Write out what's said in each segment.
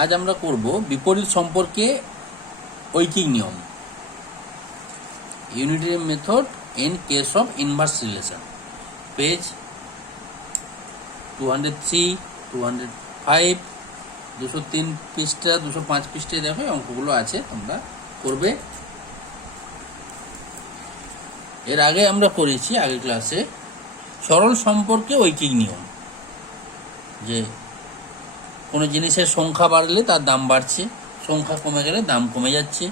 আজ আমরা করব বিপরীত সম্পর্কে ঐকিক নিয়ম, unitary method in case of inverse relation. Page 203, 205, 203 পৃষ্ঠা, 205 পৃষ্ঠায় দেখো অঙ্কগুলো আছে, তোমরা করবে। এর আগে আমরা করেছি আগের ক্লাসে সরল সম্পর্কে ঐকিক নিয়ম, যে কোনো জিনিসের সংখ্যা বাড়লে তার দাম বাড়ছে, সংখ্যা কমে গেলে দাম কমে যাচ্ছে,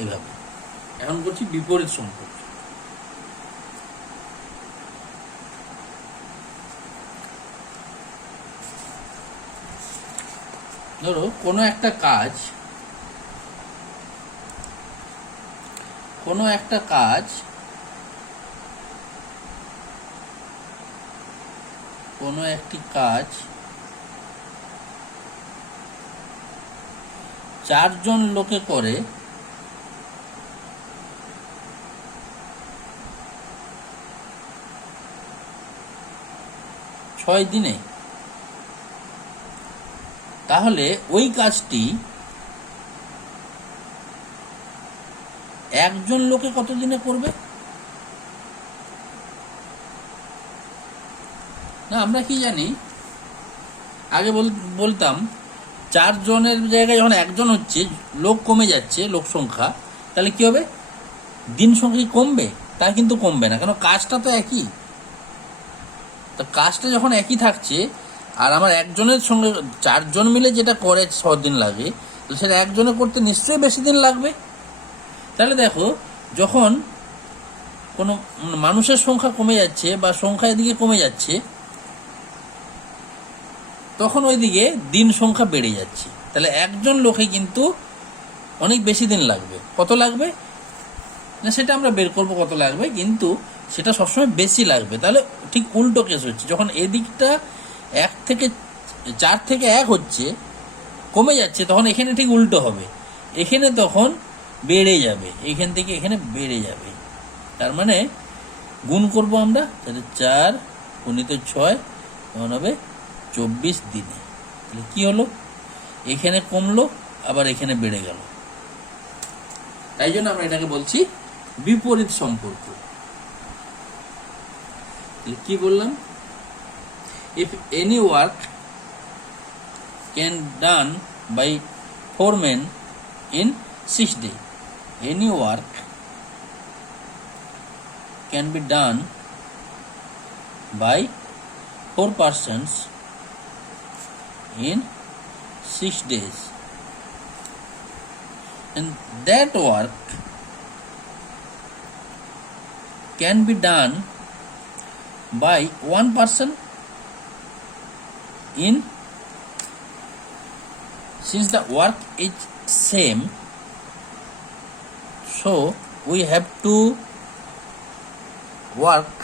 এইভাবে। এখন করছি বিপরীত সম্পর্ক। ধরো কোনো একটা কাজ কোনো একটি কাজ 4 জন লোকে করে 6 দিনে, তাহলে ওই কাজটি একজন লোকে কত দিনে করবে? না, আমরা কি জানি, আগে বলতাম 4 জনের জায়গায় যখন 1 জন হচ্ছে, লোক কমে যাচ্ছে, লোক সংখ্যা, তাহলে কি হবে? দিন সংখ্যা কি কমবে? তা কিন্তু কমবে না, কারণ কাজটা তো একই। তো কাজটা যখন একই থাকছে, আর আমার একজনের সঙ্গে 4 জন মিলে যেটা করে 6 দিন লাগে, তো সেটা একজনে করতে নিশ্চয়ই বেশি দিন লাগবে। তাহলে দেখো, যখন কোনো মানুষের সংখ্যা কমে যাচ্ছে বা সংখ্যা এদিকে কমে যাচ্ছে, তখন ওইদিকে দিন সংখ্যা বেড়ে যাচ্ছে। তাহলে একজন লোকে কিন্তু অনেক বেশি দিন লাগবে। কত লাগবে না সেটা আমরা বের করবো কত লাগবে, কিন্তু সেটা সবসময় বেশি লাগবে। তাহলে ঠিক উল্টো কেস হচ্ছে, যখন এদিকটা 4 থেকে 1 হচ্ছে, কমে যাচ্ছে, তখন এখানে ঠিক উল্টো হবে, এখানে তখন বেড়ে যাবে, এখান থেকে এখানে বেড়ে যাবে। তার মানে গুণ করব আমরা, তাহলে 4 গুণিত 6 তখন হবে 24 দিনে। তাহলে কি হলো? এখানে কমলো, আবার এখানে বেড়ে গেল। তাই জন্য আমরা এটাকে বলছি বিপরীত সম্পর্ক। কি বললাম? If any work can done by 4 men in 6 days, any work can be done by 4 persons in 6 days, and that work can be done by 1 person in, since the work is same, so we have to work,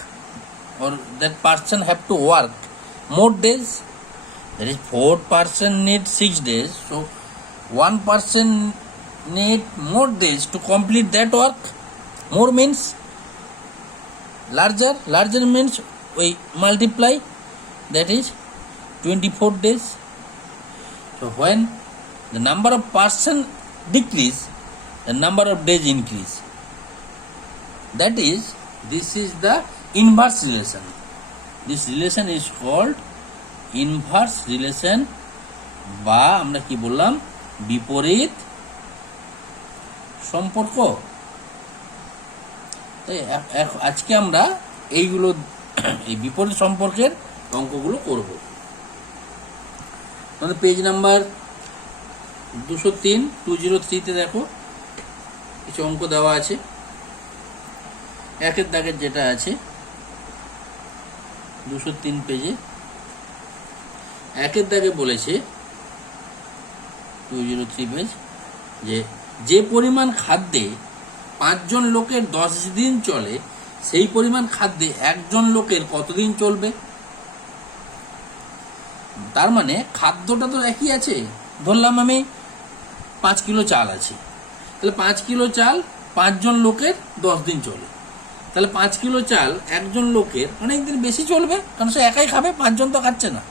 or that person have to work more days. That is 4 person need 6 days, so 1 person need more days to complete that work. More means larger means we multiply, that is 24 days. So when the number of person decrease, the number of days increase. That is, this is the inverse relation. This relation is called inverse relation, বা আমরা কি বললাম, বিপরীত সম্পর্ক। তাই আজকে আমরা এইগুলো, এই বিপরীত সম্পর্কের অঙ্কগুলো করব। আমাদের পেজ নাম্বার 203 দেখো, কিছু অঙ্ক দেওয়া আছে। 1 দাগের যেটা আছে 203 পেজে 1 দাগে বলেছে, 203 পেজ, যে পরিমাণ খাদ্যে 5 জন লোকের 10 দিন চলে, সেই পরিমাণ খাদ্যে 1 জন লোকের কতদিন চলবে? তার মানে খাদ্যটা তো একই আছে। ধরলাম আমি 5 কিলো চাল আছে, তাহলে 5 কিলো চাল 5 জন লোকের 10 দিন চলে। তাহলে 5 কিলো চাল 1 জন লোকের অনেক দিন বেশি চলবে, কারণ সে একাই খাবে, 5 জন তো খাচ্ছে না।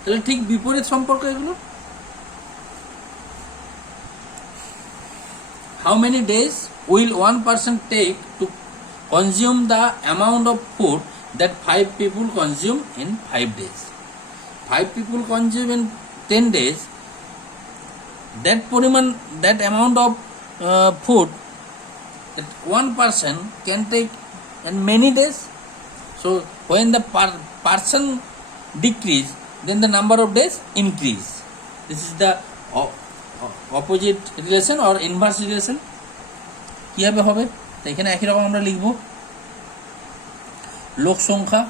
তাহলে ঠিক বিপরীত সম্পর্ক এগুলো। how many days will one person take to consume the amount of food that 5 people consume in 5 days? 5 people consume in 10 days. That amount of food that one person can take in many days. So when the person decrease, then the number of days increase. This is the opposite relation or inverse relation. কিভাবে হবে? তো এখানে একই রকম আমরা লিখব লোক সংখ্যা,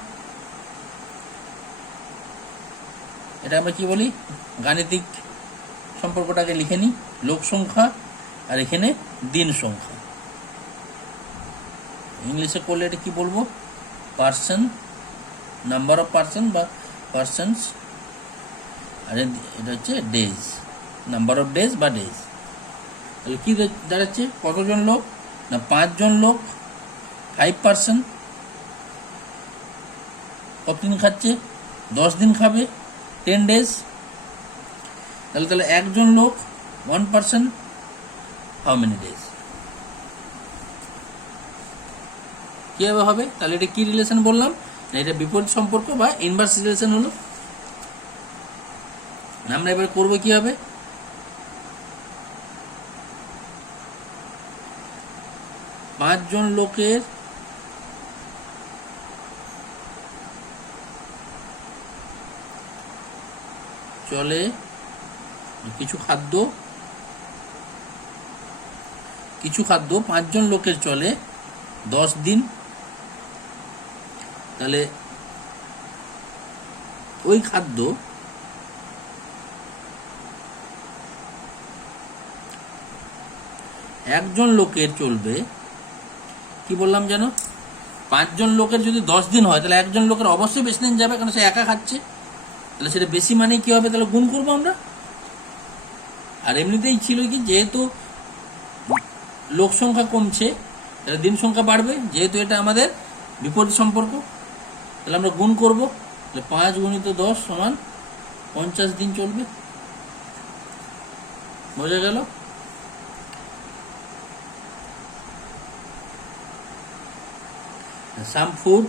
এটা আমরা কি বলি, গাণিতিক সম্পর্কটাকে লিখে নিই, লোক সংখ্যা আর এখানে দিন সংখ্যা। ইংলিশে করলে এটা কি বলবো, পার্সন, নাম্বার অফ পার্সন বা পার্সনস, আর এটা হচ্ছে ডেজ, নাম্বার অফ ডেজ বা ডেজ। তাহলে কি দাঁড়াচ্ছে, কতজন লোক না 5 জন লোক, 5%, কতদিন খাচ্ছে, 10 দিন খাবে, 10 days। তাহলে একজন লোক 1%, হাউ মেনি ডেজ, কিভাবে হবে? তাহলে এটা কি রিলেশন বললাম না, এটা বিপরীত সম্পর্ক বা ইনভার্স রিলেশন হলো। আমরা এবার করবো কি হবে, 5 জন লোকের চলে কিছু খাদ্য 5 জন লোকের চলে 10 দিন। তাহলে ওই খাদ্য একজন লোকের চলবে, কি বললাম যেন, 5 জন লোকের যদি 10 দিন হয় তাহলে একজন লোকের অবশ্যই বেশি দিন যাবে, কারণ সে একা খাচ্ছে। তাহলে সেটা বেশি মানে কি হবে, তাহলে গুণ করবো আমরা। আর এমনিতেই ছিল কি, যেহেতু লোক সংখ্যা কমছে তাহলে দিন সংখ্যা বাড়বে, যেহেতু এটা আমাদের বিপরীত সম্পর্ক, তাহলে আমরা গুণ করব। তাহলে 5 গুণিত 10 সমান 50 দিন চলবে। বোঝা গেল? Some food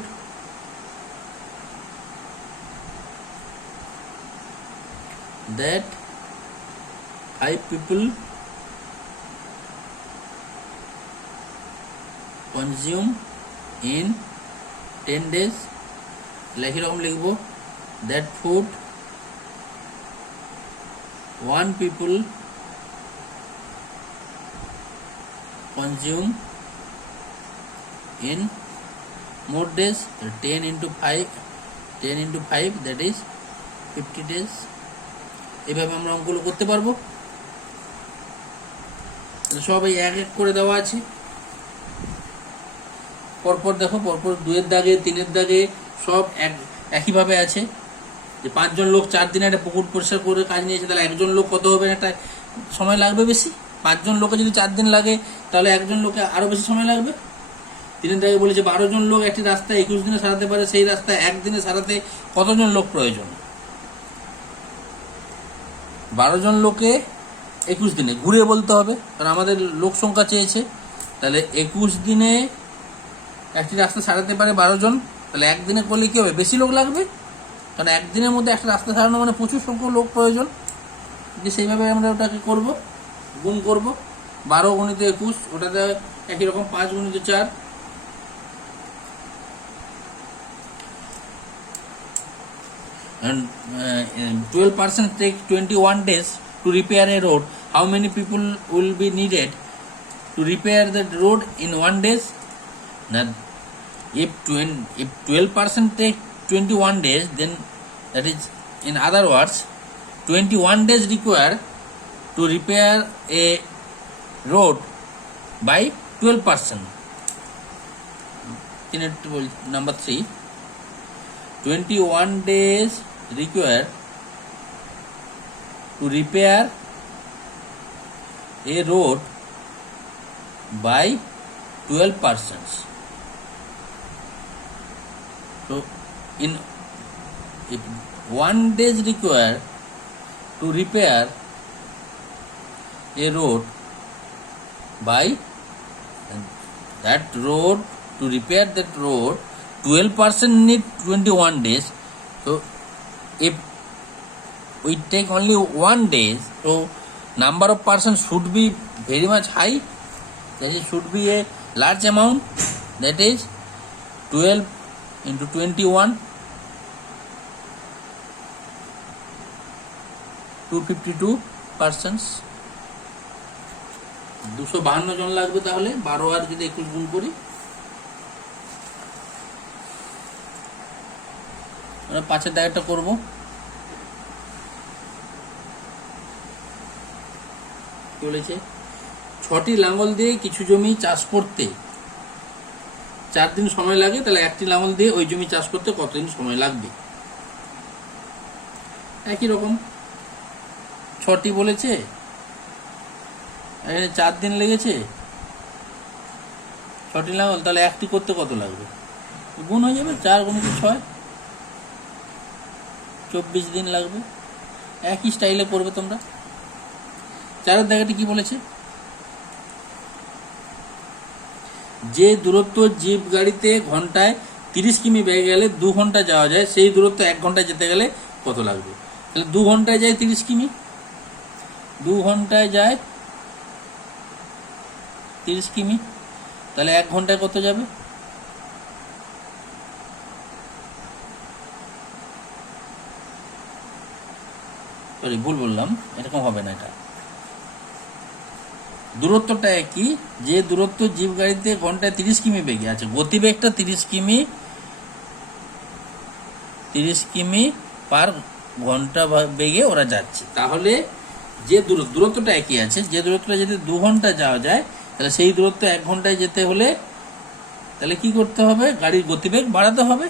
that 5 people consume in 10 days। লেখি রকম লিখবো, that food 1 people consume in more days, 10 into 5 that is 50 days। এভাবে আমরা অঙ্কগুলো করতে পারবো। সব এই এক এক করে দেওয়া আছে, পরপর দেখো, পরপর 2-এর দাগে 3-এর দাগে সব একইভাবে আছে। যে 5 জন লোক 4 দিনে একটা পুকুর পরিষ্কার করে কাজ নিয়েছে, তাহলে একজন লোক কত হবে, একটা সময় লাগবে বেশি। 5 জন লোকে যদি 4 দিন লাগে তাহলে একজন লোকে আরো বেশি সময় লাগবে। 3-এর দাগে বলেছে 12 জন লোক একটি রাস্তা 21 দিনে সারাতে পারে, সেই রাস্তা একদিনে সারাতে কতজন লোক প্রয়োজন? 12 জন লোকে 21 দিনে, ঘুরে বলতে হবে কারণ আমাদের লোক সংখ্যা চেয়েছে। তাহলে 21 দিনে একটি রাস্তা সারাতে পারে 12 জন, তাহলে একদিনে করলে কি হবে, বেশি লোক লাগবে, কারণ একদিনের মধ্যে একটা রাস্তা সারানো মানে প্রচুর সংখ্যক লোক প্রয়োজন। যে সেইভাবে আমরা ওটাকে করব, গুণ করব। 12 গুণিত 21, ওটাতে একই রকম 5 গুণিত 4। And 12% take 21 days to repair a road. How many people will be needed to repair the road in 1 day? Now, if 12% take 21 days, then that is, in other words, 21 days required to repair a road by 12%. Number 3, 21 days required to repair a road by 12%. So, if 1 day is required to repair a road by that road. To repair that road, 12% need 21 days. So if we take only 1 day, so number of persons should be very much high. That is, should be a large amount. That is 12 into 21, 252 persons. 252 জন লাগবে। তাহলে 12 আর যদি 21 গুণ করি, আমরা 5-এর দাগটা করব। বলেছে 6টি লাঙ্গল দিয়ে কিছু জমি চাষ করতে 4 দিন সময় লাগে, তাহলে 1টি লাঙ্গল দিয়ে ওই জমি চাষ করতে কতদিন সময় লাগবে? একই রকম 6টি বলেছে, এখানে 4 দিন লেগেছে, 6টি লাঙ্গল, তাহলে 1টি করতে কত লাগবে? গুণ হয়ে যাবে, 4 গুণিত 6, 24 দিন লাগবে। একই স্টাইলে করবে তোমরা। 4-এর দাগটি কি বলেছে? যে দূরত্ব জিপ গাড়িতে ঘন্টায় 30 কিমি বেগে গেলে 2 ঘন্টা যাওয়া যায়, সেই দূরত্ব 1 ঘন্টায় যেতে গেলে কত লাগবে? তাহলে 2 ঘন্টায় যায় 30 কিমি, 2 ঘন্টায় যায় 30 কিমি, তাহলে 1 ঘন্টায় কত যাবে? সরি, ভুল বললাম, এরকম হবে না। এটা দূরত্বটা একই, যে দূরত্ব জিপ গাড়িতে ঘন্টায় 30 কিমি বেগে আছে, গতিবেগটা 30 কিমি পার ঘন্টা বেগে ওরা যাচ্ছে, তাহলে যে দূরত্বটা একই আছে, যে দূরত্বটা যদি 2 ঘন্টা যাওয়া যায়, তাহলে সেই দূরত্ব 1 ঘন্টায় যেতে হলে তাহলে কি করতে হবে? গাড়ির গতিবেগ বাড়াতে হবে,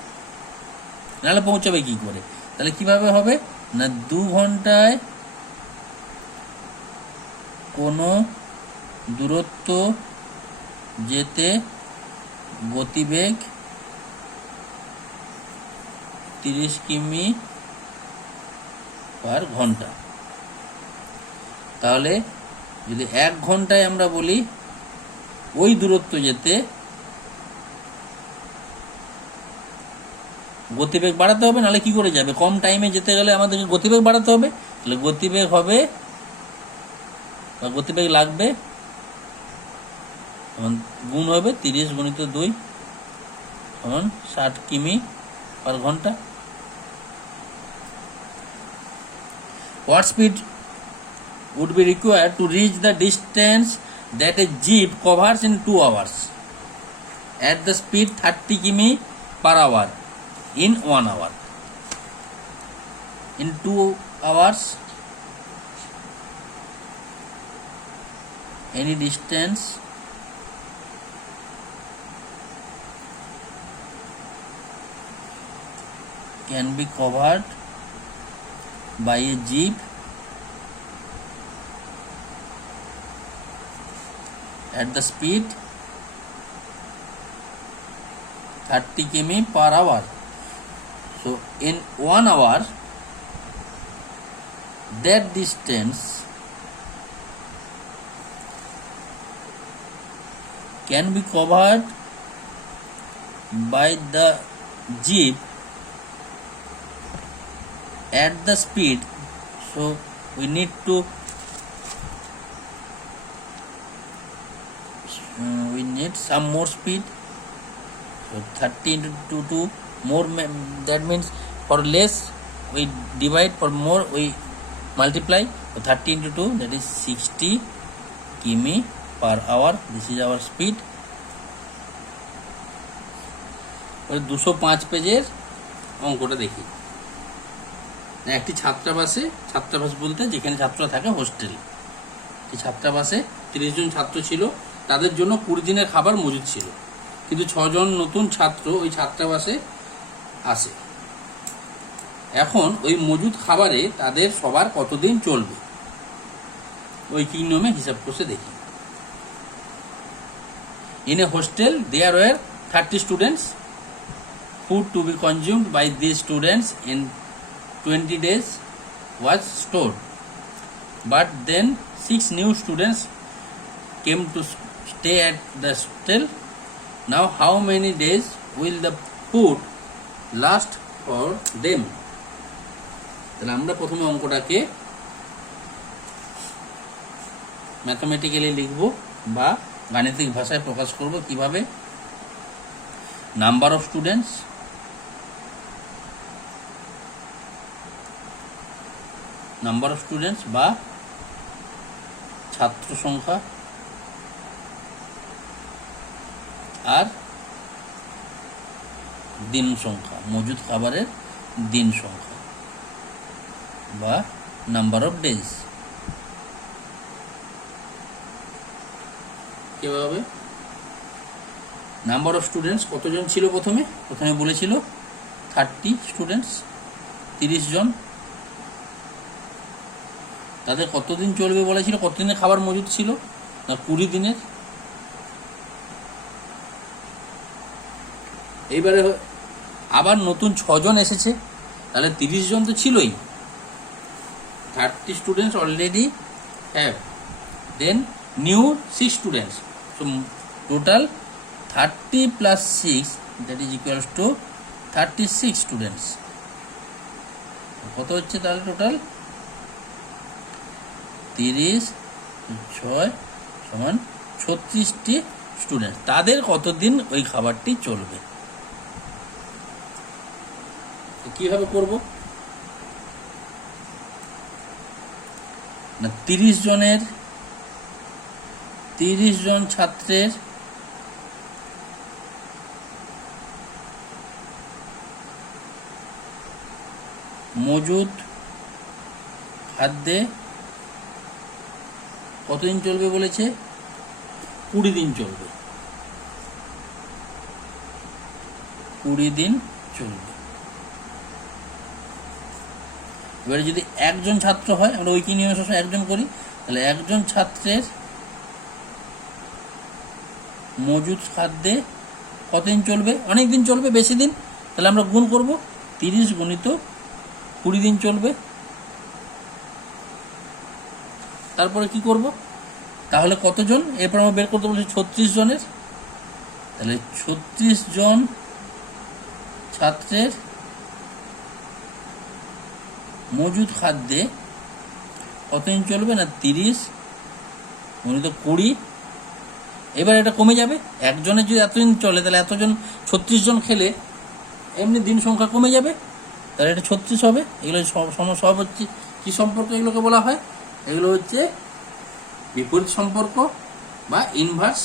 নাহলে পৌঁছাবে কি করে? তাহলে কিভাবে হবে না, 2 ঘন্টায় কোনো দূরত্ব যেতে গতিবেগ 30 কিমি পার ঘন্টা। তাহলে যদি 1 ঘন্টায় আমরা বলি ওই দূরত্ব যেতে গতিবেগ বাড়াতে হবে, নাহলে কি করে যাবে? কম টাইমে যেতে গেলে আমাদেরকে গতিবেগ বাড়াতে হবে, তাহলে গতিবেগ হবে বা গতিবেগ লাগবে, গুণ হবে 30 গুণিত 2 সমান 60 কিমি পার ঘন্টা। What speed would be required to reach the distance that a jeep covers in 2 hours at the speed 30 km per hour in 1 hour? In 2 hours, any distance can be covered by a jeep at the speed 30 km per hour. So in 1 hour, that distance can be covered by the jeep at the speed. So we need to we need some more speed. So 30 into 2 more, that means for less we divide, for more we multiply. So 30 into 2, that is 60 km per hour. This is our speed. 205 পেজের অঙ্কটা দেখি। একটি ছাত্রাবাসে, ছাত্রাবাস বলতে যেখানে ছাত্ররা থাকে hostel, এই ছাত্রাবাসে 30 জন ছাত্র ছিল, তাদের জন্য 20 দিনের খাবার মজুদ ছিল, কিন্তু 6 জন নতুন ছাত্র ওই ছাত্রাবাসে আসে। এখন ওই মজুদ খাবারে তাদের সবার কতদিন চলবে, ওই কি নিয়মে হিসাব করতে দেখি। In a hostel there were 30 students. Food to be consumed by these students in 20 days was stored, but then 6 new students came to stay at the hostel. Now how many days will the food last for them? তাহলে আমরা প্রথমে অঙ্কটাকে mathematically লিখব বা গাণিতিক ভাষায় প্রকাশ করব কিভাবে। Number of students বা ছাত্র সংখ্যা আর দিন সংখ্যা, মজুদ খাবারের দিন সংখ্যা বা নাম্বার অফ ডেজ। কিভাবে নাম্বার অফ স্টুডেন্টস কতজন ছিল, প্রথমে বলেছিল 30 স্টুডেন্টস, 30 জন। তাদের কতদিন চলবে বলেছিল, কতদিনের খাবার মজুদ ছিল না 20 দিনের। এইবারে আবার নতুন 6 জন এসেছে, তাহলে 30 জন তো ছিলই। 30 students already have, then new 6 students, so total 30 plus 6 that is equals to 36 students. কত হচ্ছে তাহলে টোটাল 30 6 সমান 36টি স্টুডেন্ট। তাদের কতদিন ওই খাবারটি চলবে, কিভাবে করব না 30 জন ছাত্রের মজুদ খাদ্যে কতদিন চলবে বলেছে, 20 দিন চলবে, 20 দিন চলবে। এবারে যদি একজন ছাত্র হয়, আমরা ঐকি নিয়মে সবসময় একজন করি, তাহলে একজন ছাত্রের মজুদ খাদ্যে কতদিন চলবে, অনেক দিন চলবে, বেশি দিন, তাহলে আমরা গুণ করব, 30 গুণিত 20 দিন চলবে। তারপরে কি করব, তাহলে কতজন, এরপর আমরা বের করতে বলছি 36 জনের, তাহলে 36 জন ছাত্রের মজুদ খাদ্যে কতদিন চলবে না 30 গুণিত 20। এবার এটা কমে যাবে, একজনের যদি এতদিন চলে তাহলে এতজন 36 জন খেলে এমনি দিন সংখ্যা কমে যাবে, তাহলে এটা 36 হবে। এগুলো সব হচ্ছে কি সম্পর্ক, এগুলোকে বলা হয়, এগুলো হচ্ছে বিপরীত সম্পর্ক বা ইনভার্স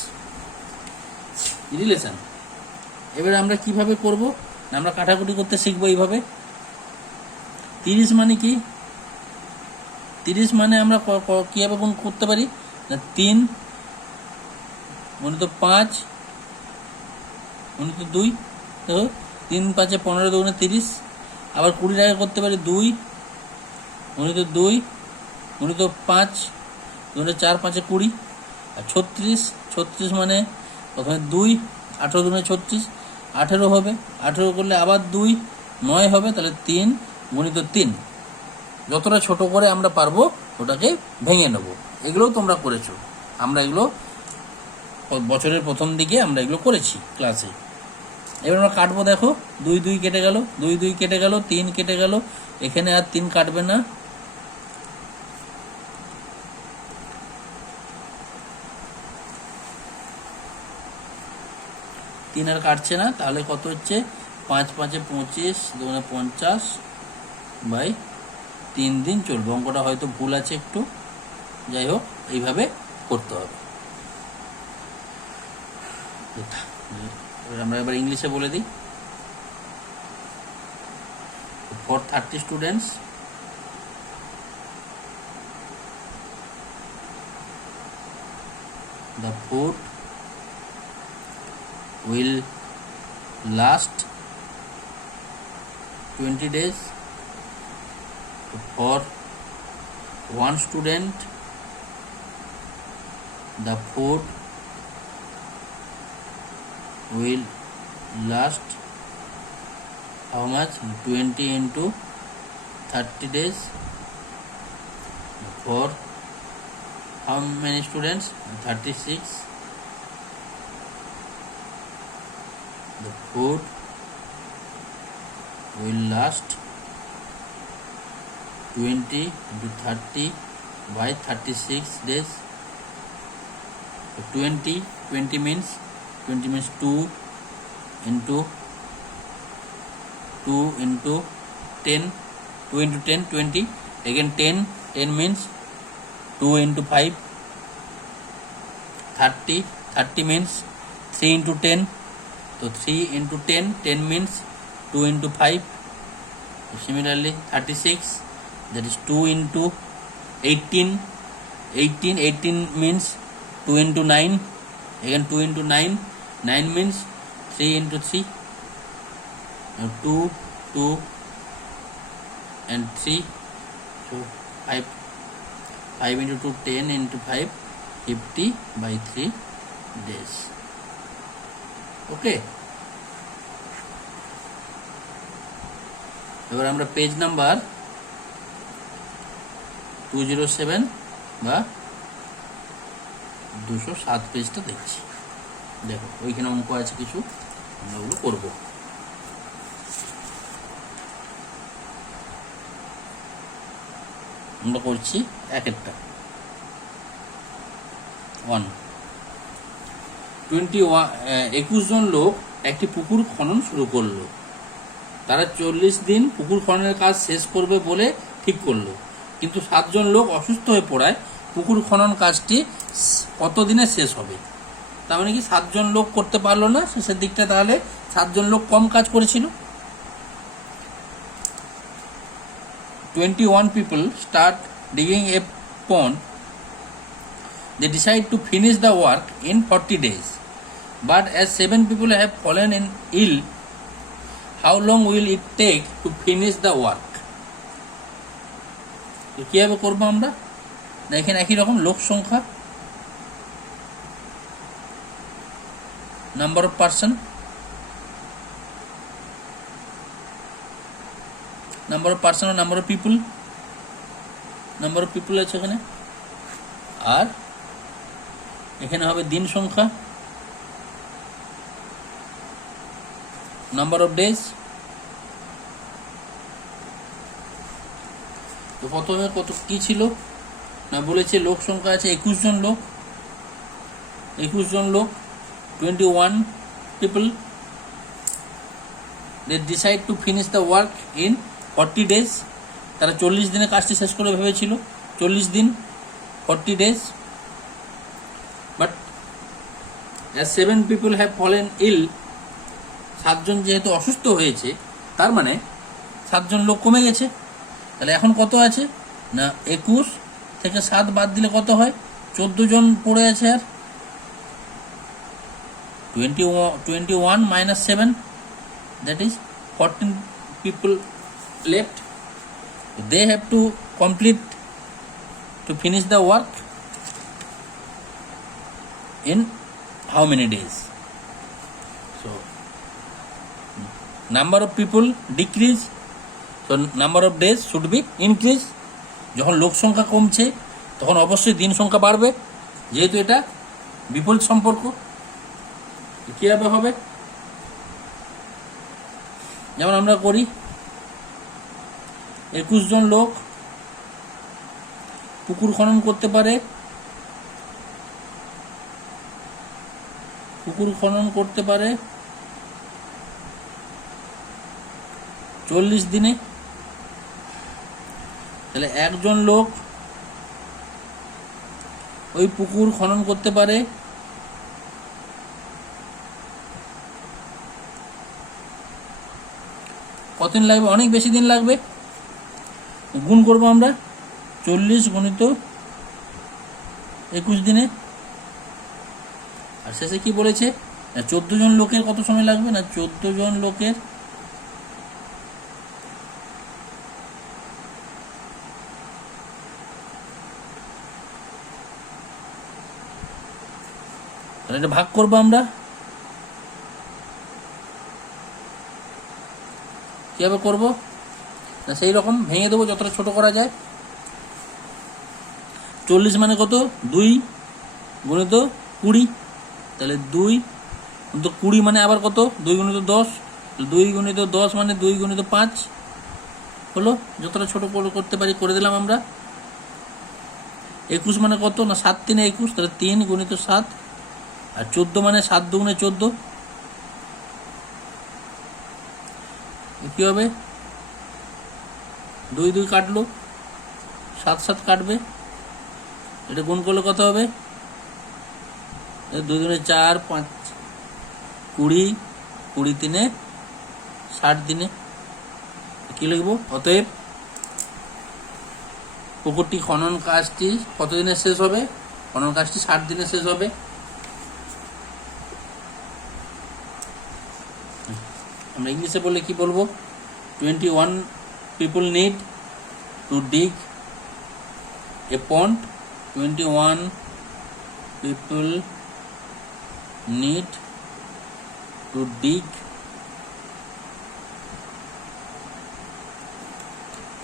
রিলেশন। এবারে আমরা কিভাবে করব না, আমরা কাটাকুটি করতে শিখবো এইভাবে। 30 মানে কি, 30 মানে আমরা কিভাবে গুণ করতে পারি না 3 গুণিত 5 গুণিত 2, দেখো 3 5 15 2 30। আবার 20 আগে করতে পারি 2 গুণিত 2 গুণিত 5 2 4 5 20। আর 36 মানে প্রথমে 2 18 2 36 18 হবে, 18 করলে আবার 2 9 হবে, তাহলে 3 গুণিত 3। যতটা ছোট করে আমরা পারবো ওটাকে ভেঙে নেব। এগুলোও তোমরা করেছো, আমরা এগুলো বছরের প্রথম দিকে আমরা এগুলো করেছি ক্লাসে। এবার আমরা কাটবো, দেখো 2 2 কেটে গেল, 2 2 কেটে গেল, 3 কেটে গেল, এখানে আর 3 কাটবে না, 3 আর কাটছে না, তাহলে কত হচ্ছে 5 5 25 2 50 বাই 3 দিন চলবে। অঙ্কটা হয়তো ভুল আছে একটু, যাই হোক এইভাবে করতে হবে। আমরা এবার ইংলিশে বলে দিই। For 30 students the food will last 20 days. For one student the food will last how much, 20 into 30 days. For how many students? 36. The food will last 20 into 30 by 36 days. So 20 means 2 into 10, 2 into 10, 20. Again 10 means 2 into 5, 30 means 3 into 10. So 3 into 10 means 2 into 5. So similarly 36, that is 2 into 18 means 2 into 9. Again 2 into 9 means 3 into 3. Now 2 and 3, so 5 into 2, 10 into 5, 50 by 3 days. ওকে, এবার আমরা page number 207 বা 207 পেজটা দেখছি। দেখো ওইখানে অঙ্ক আছে কিছু, আমরা ওগুলো করবো। আমরা করছি এক একটা। 21 জন লোক একটি পুকুর খনন শুরু করলো। তারা 40 দিন পুকুর খননের কাজ শেষ করবে বলে ঠিক করলো, কিন্তু 7 জন লোক অসুস্থ হয়ে পড়ায় পুকুর খনন কাজটি কত দিনে শেষ হবে? তার মানে কি 7 জন লোক করতে পারলো না শেষের দিকটা, তাহলে 7 জন লোক কম কাজ করেছিল। 21 people start digging a pond. They decide to finish the work in 40 days. But as 7 people have fallen ill, how long will it take to finish the work? তো কিভাবে করবো আমরা? দেখেন একই রকম লোক সংখ্যা, number of person, number of person ও number of people, number of people আছে এখানে, আর এখানে হবে দিন সংখ্যা, নাম্বার অফ ডেজ। তো প্রথমে কত কি ছিল না, বলেছে লোক সংখ্যা আছে 21 জন লোক, 21 people. They decide to finish the work in 40 days. তারা 40 দিনে কাজটি শেষ করে ভেবেছিল, 40 দিন 40 days. But as 7 people have fallen ill, 7 জন যেহেতু অসুস্থ হয়েছে, তার মানে 7 জন লোক কমে গেছে। তাহলে এখন কত আছে না, 21 থেকে 7 বাদ দিলে কত হয়, 14 জন পড়ে আছে। আর 21 minus 7, that is 14 people left. They have to complete to finish the work in how many days? So number of people decrease, so number of days should be increase. যখন লোক সংখ্যা কমছে তখন অবশ্যই দিন সংখ্যা বাড়বে, যেহেতু এটা বিপরীত সম্পর্ক। কিভাবে হবে, যেমন আমরা করি, 21 জন লোক পুকুর খনন করতে পারে, 40 দিনে। তাহলে 1 জন লোক ওই পুকুর খনন করতে পারে কতদিন লাগবে, অনেক বেশি দিন লাগবে। গুণ করবো আমরা 40 গুণিত 21 দিনে, আর শেষে কি বলেছে, 14 জন লোকের কত সময় লাগবে না, 14 জন লোকের এটা ভাগ করবো আমরা। কিভাবে করবো না, সেই রকম ভেঙে দেবো যতটা ছোট করা যায়। 40 মানে কত? 2 গুণিত 20, তাহলে 2 গুণিত 20 মানে আবার কত? 2 গুণিত 10, 2 গুণিত 10 মানে 2 গুণিত 5 হলো। যতটা ছোট করতে পারি করে দিলাম আমরা। 21 মানে কত? না 7 3 21, তাহলে 3 গুণিত 7, আর 14 মানে 7 2 14, কি হবে? 2 2 কাটলো, 7 7 কাটবে, এটা গুণ করলে কত হবে? 2 2 4 5 20, 20 3 60 দিনে কি লিখবো? অতএব পুকুরটি খনন কাজটি কত দিনে শেষ হবে? খনন কাজটি 60 দিনে শেষ হবে। আমরা ইংলিশে বললে কি বলবো? 21 people need to dig a pond. 21 people need to dig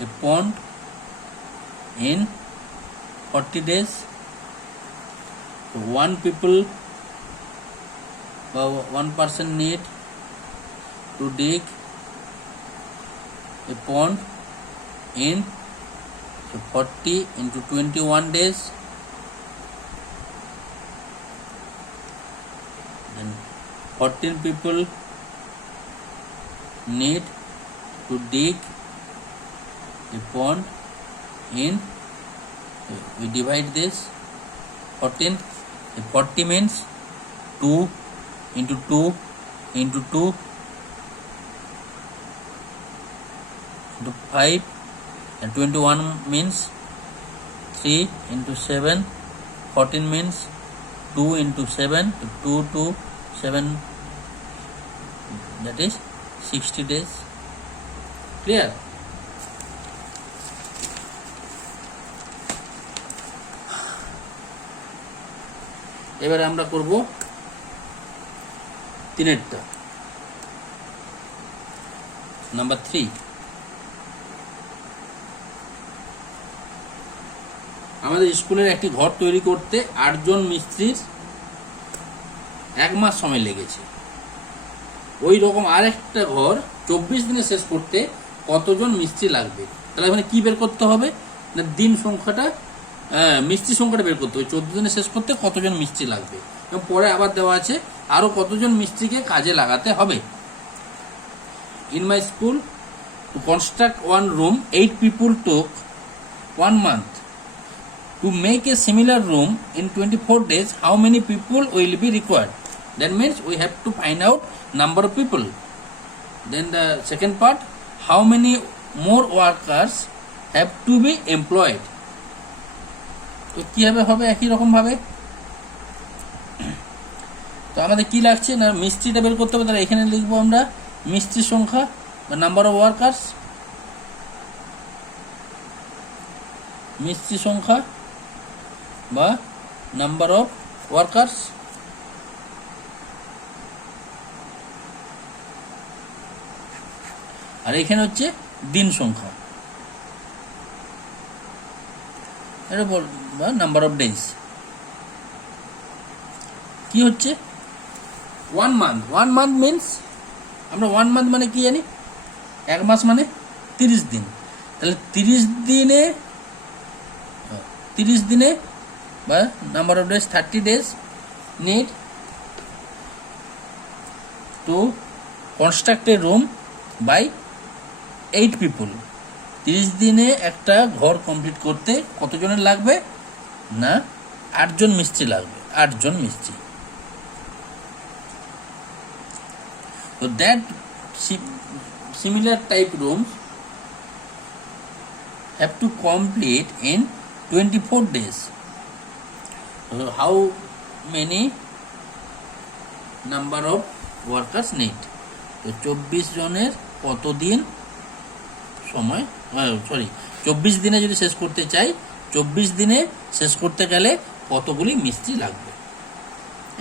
a pond in 40 days. So one person need to dig a pond in 40 into 21 days. Then 14 people need to dig a pond in, we divide this 14, 40 means 2 into 2 into 2 into 5, and 21 means 3 into 7, 14 means 2 into 7, 2 to 7, that is 60 days. Clear? এবারে আমরা করব 3 number 3। আমাদের স্কুলের একটি ঘর তৈরি করতে 8 জন মিস্ত্রির 1 মাস সময় লেগেছে। ওই রকম আরেকটা ঘর 24 দিনে শেষ করতে কতজন মিস্ত্রি লাগবে? তাহলে এখানে কি বের করতে হবে? না দিন সংখ্যাটা, মিস্ত্রি সংখ্যাটা বের করতে হবে। 14 দিনে শেষ করতে কতজন মিস্ত্রি লাগবে, এবং পরে আবার দেওয়া আছে আরো কতজন মিস্ত্রিকে কাজে লাগাতে হবে। In my school two construct 1 room 8 people took 1 month. To make a similar room in 24 days, how many people will be required? That means we have to find out number of people. Then the second part, how many more workers have to be employed? তো কিভাবে হবে? একই রকম ভাবে। তো আমাদের কি লাগছে না মিস্ত্রিটা বের করতে হবে। তাহলে এখানে লিখবো আমরা মিস্ত্রির সংখ্যা বা নাম্বার অফ ওয়ার্কার্স, মিস্ত্রি সংখ্যা বা নাম্বার অফ ওয়ার্কার্স। আর এখানে হচ্ছে দিন সংখ্যা, এটা বা নাম্বার অফ ডেজ। কি হচ্ছে 1 month? 1 month মিনস আমরা 1 month মানে কি জানি? 1 মাস মানে 30 দিন। তাহলে 30 দিনে বা number of days 30 days need to construct a room by 8 people. 30 দিনে একটা ঘর কমপ্লিট করতে কতজনের লাগবে? না 8 জন মিস্ত্রি লাগবে, 8 জন মিস্ত্রি। So that similar type rooms have to complete in 24 days. So how many number of workers need? তো 24 জনের কতদিন সময়, 24 দিনে যদি শেষ করতে চাই, 24 দিনে শেষ করতে গেলে কতগুলি মিস্ত্রি লাগবে।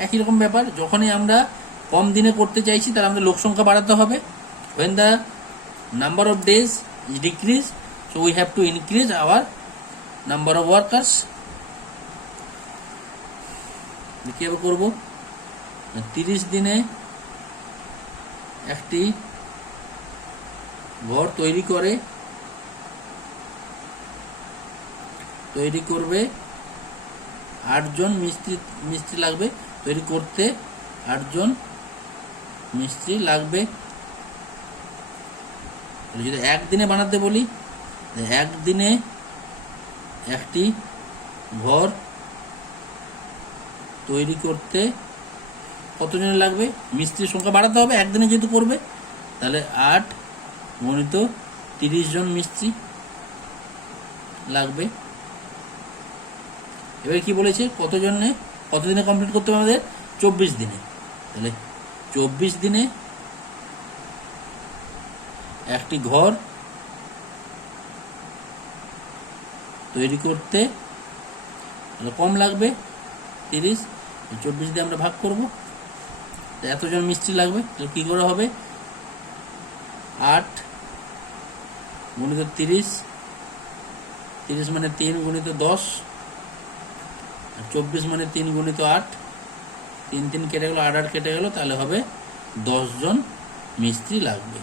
একই রকম ব্যাপার, যখনই আমরা কম দিনে করতে চাইছি তাহলে আমাদের লোক সংখ্যা বাড়াতে হবে। when the number of days is decreased, so we have to increase our number of workers. কীভাবে করব? 30 দিনে একটি ঘর তৈরি করবে 8 জন মিস্ত্রি লাগবে, তৈরি করতে 8 জন মিস্ত্রি লাগবে। যদি একদিনে বানাতে বলি, একদিনে একটি ঘর তৈরি করতে কতজনের লাগবে? মিস্ত্রির সংখ্যা বাড়াতে হবে, একদিনে যেহেতু করবে, তাহলে 8 গণিত 30 জন মিস্ত্রি লাগবে। এবার কি বলেছে, কতদিনে কমপ্লিট করতে হবে আমাদের? 24 দিনে। তাহলে 24 দিনে একটি ঘর তৈরি করতে কম লাগবে 30, 24 দিয়ে আমরা ভাগ করব, এতজন মিস্ত্রি লাগবে। তাহলে কী করে হবে? 8 গুণিত 30, 30 মানে 3 গুণিত 10, আর 24 মানে 3 গুণিত 8, 3 3 কেটে গেল, 8 8 কেটে গেল, তাহলে হবে 10 জন মিস্ত্রি লাগবে।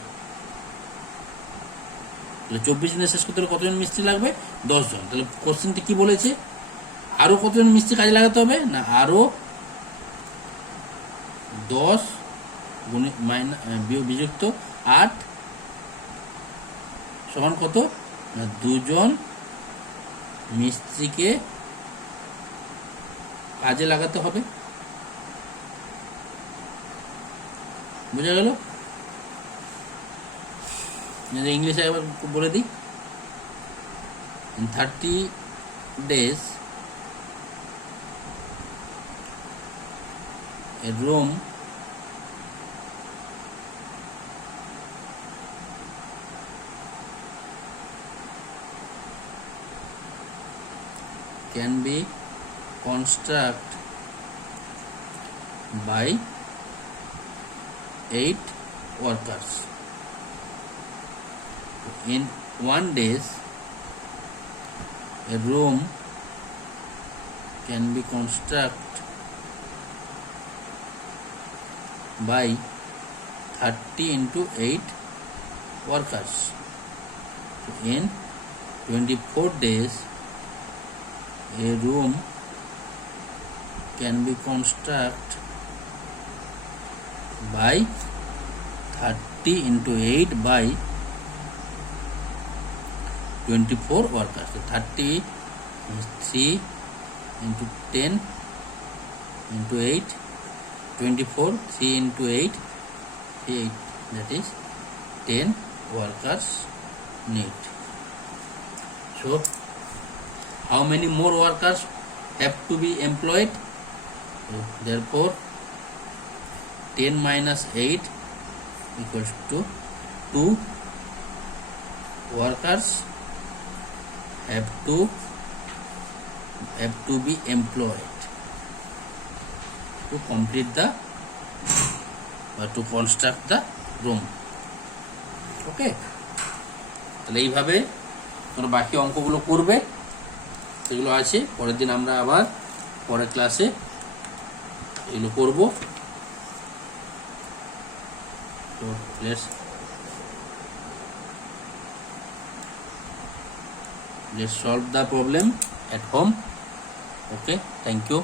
তাহলে 24 দিনে শেষ করতে হলে কতজন মিস্ত্রি লাগবে? 10 জন। তাহলে কোশ্চেনটি কি বলেছে? আরো কতজন মিস্ত্রি কাজে লাগাতে হবে না, আরো 10 বিযুক্ত 8 সমান কত না 2 জন মিস্ত্রিকে কাজে লাগাতে হবে। বোঝা গেল? ইংলিশে একবার বলে দিই। In 30 days a room can be constructed by 8 workers. In 1 day a room can be constructed by 30 into 8 workers. In 24 days a room can be constructed by 30 into 8 by 24 workers. So 30 is 3 into 10 into 8, 24, 3 into 8, 8, that is 10 workers need. So how many more workers have to be employed? So therefore 10 minus 8 equals to 2 workers have to be employed to complete the or to construct the room. ওকে, তাহলে এইভাবে তোমরা বাকি অঙ্কগুলো করবে, সেগুলো আছে পরের দিন আমরা আবার পরের ক্লাসে এগুলো করব। তো let's solve the problem at home. Okay, thank you.